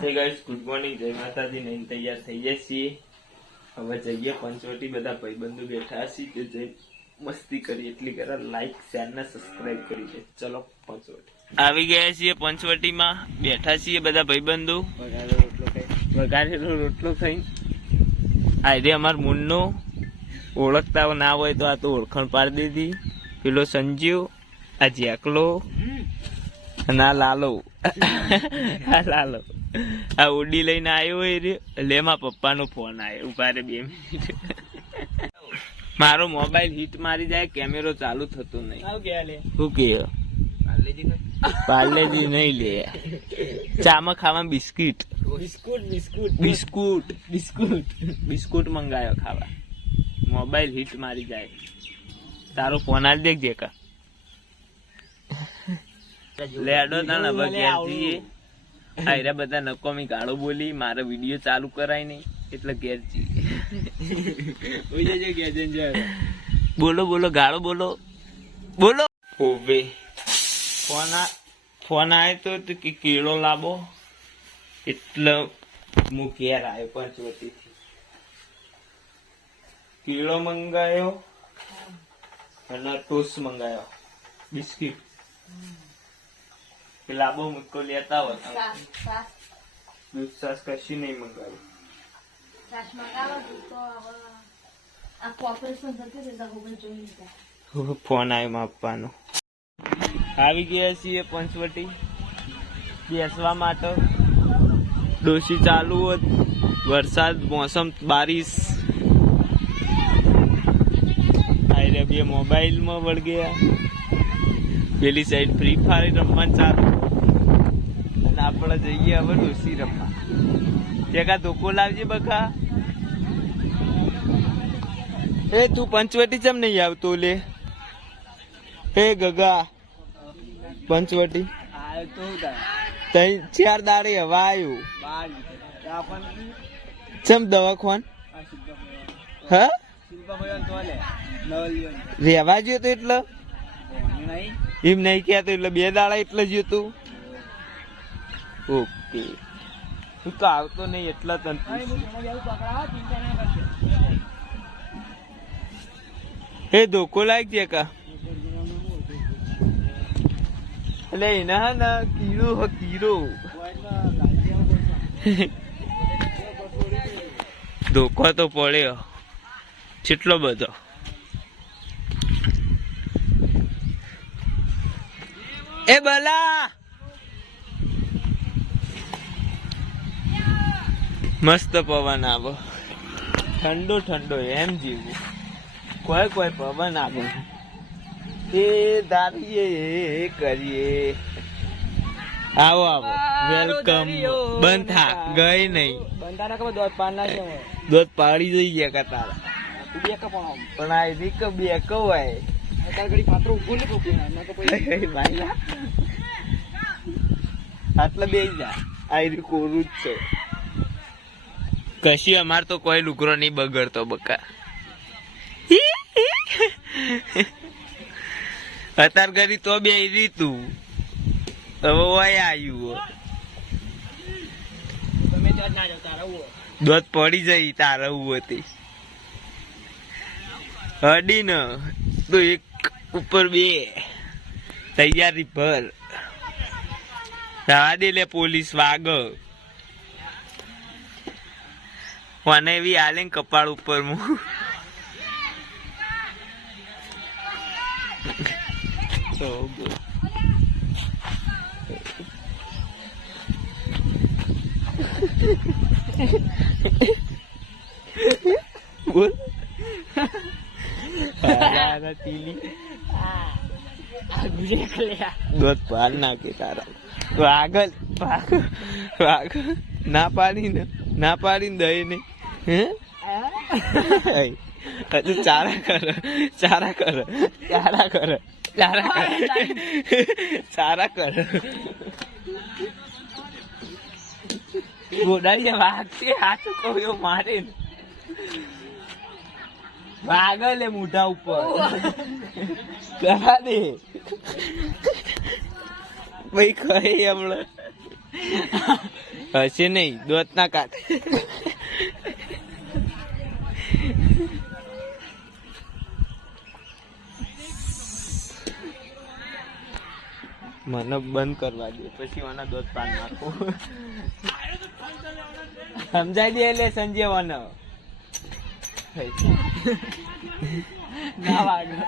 Hey guys, good morning. જય માતાજી. ને તૈયાર થઈ ગયા છીએ. હવે જઈએ પંચવટી. બધા ભાઈબંધો બેઠા છીએ કે જઈ મસ્તી કરી. એટલી કરા લાઈક શેર ને સબસ્ક્રાઇબ કરી દે. ચલો પંચવટી આવી ગયા છીએ. પંચવટીમાં બેઠા છીએ બધા ભાઈબંધો. વઘારેલો રોટલો ખાઈ. આજે અમાર મુન્નો ઓળખતા ના હોય તો આ તો ઓળખાણ પાડી દીધી. પેલો સંજીવ, આ જેકલો અને આ લાલો. આ લાલો આ ઉડી લઈને આવ્યો હોય રે. લેમાં પપ્પાનો ફોન આવ્યો. ઉભા રે 2 મિનિટ. મારો મોબાઈલ હીટ મારી જાય, કેમેરો ચાલુ થતો નહીં. શું કે પાર્લેજી નહીં લે. ચામાં ખાવા બિસ્કિટ બિસ્કુટ મંગાયો ખાવા. મોબાઈલ હીટ મારી જાય. તારો ફોન આલ દેખજે કા. લેડો તા ને ઘેરથી આયરા બધા નકોમી ગાળો બોલી. મારો વિડીયો ચાલુ કરાય નહીં એટલે ઘેર જઈએ. બોલો બોલો ગાળો બોલો બોલો. ઓવે ફોન આવ્યો તો કે કેળો લાવો એટલે હું ઘેર આવ્યો. પંચવટી થી કેળો મંગાયો અને ટોસ મંગાયો, બિસ્કિટ. લાંબો મુક્કો લેતા હોય. દૂધ છાશ કશી નહીં મંગાવી. ફોન આવ્યો માપવાનો. આવી ગયા છીએ પંચવટી બેસવા માટે. ડોસી ચાલુ હોત. વરસાદ મોસમ બારિશ. આયરે બે મોબાઈલમાં વળ ગયા. પેલી સાઈડ ફ્રી ફાયર રમવા ચાલુ. અને આપણે જઈએ હવે ડોસી રમવા. ત્યાં ધોકો લાવજે બકા. એ તું પંચવટી ચમ નહીં આવતો લે? હે ગગા પંચવટી 4 દાડે હવા આવ્યું. ચમ દવાખાન હા રેવા ગયો તો એટલે એમ નહીં કહેતો એટલે 2 દાડા એટલે જ તું. ઓકે તું તો આવતો નહીં એટલા તને. એ ધોકો લાગ છે કા. એટલે એના હા ને કીરો હ કીરો. ધોકો તો પડ્યો કેટલો બધો. એ બલા મસ્ત પવન આવો. ઠંડો ઠંડો એમ જીવું. કોઈ પવન આવે એ દારીએ કરીએ. આવો આવો વેલકમ. બંધ થા ગઈ નહીં. દોધ પાડી જઈ ગયા કા તારા. પણ આ રીક બે કવાય આટલે બે જા. આ કોરું જ છે. કશી અમાર તો કોઈ લુગરો નહીં બગડતો બકા. અત્યાર ઘડી તો બે રીતું હવે આવ્યું. દોધ પડી જઈ તારવું હતી હડી ને તો એક ઉપર 2 તૈયારી ભર. રાવા દે લે પોલીસ વાગ. મને એવી આલે કપાળ ઉપર હું. બોલ દોધ પાર નાખે તારા. તો આગળ ના પાડીને દઈ ને. હે હજુ ચારા કર. ગોડાલી વાગશે હાથ કોઈ મારે વાગલે મોઢા ઉપર. કરા દે ભાઈ કઈ હમણાં હશે નહીં દોત ના કાઢ. મને બંધ કરવા દે પછી મને દોત પાન નાખું. સમજાય દે એટલે સંજય વન ના વાગે.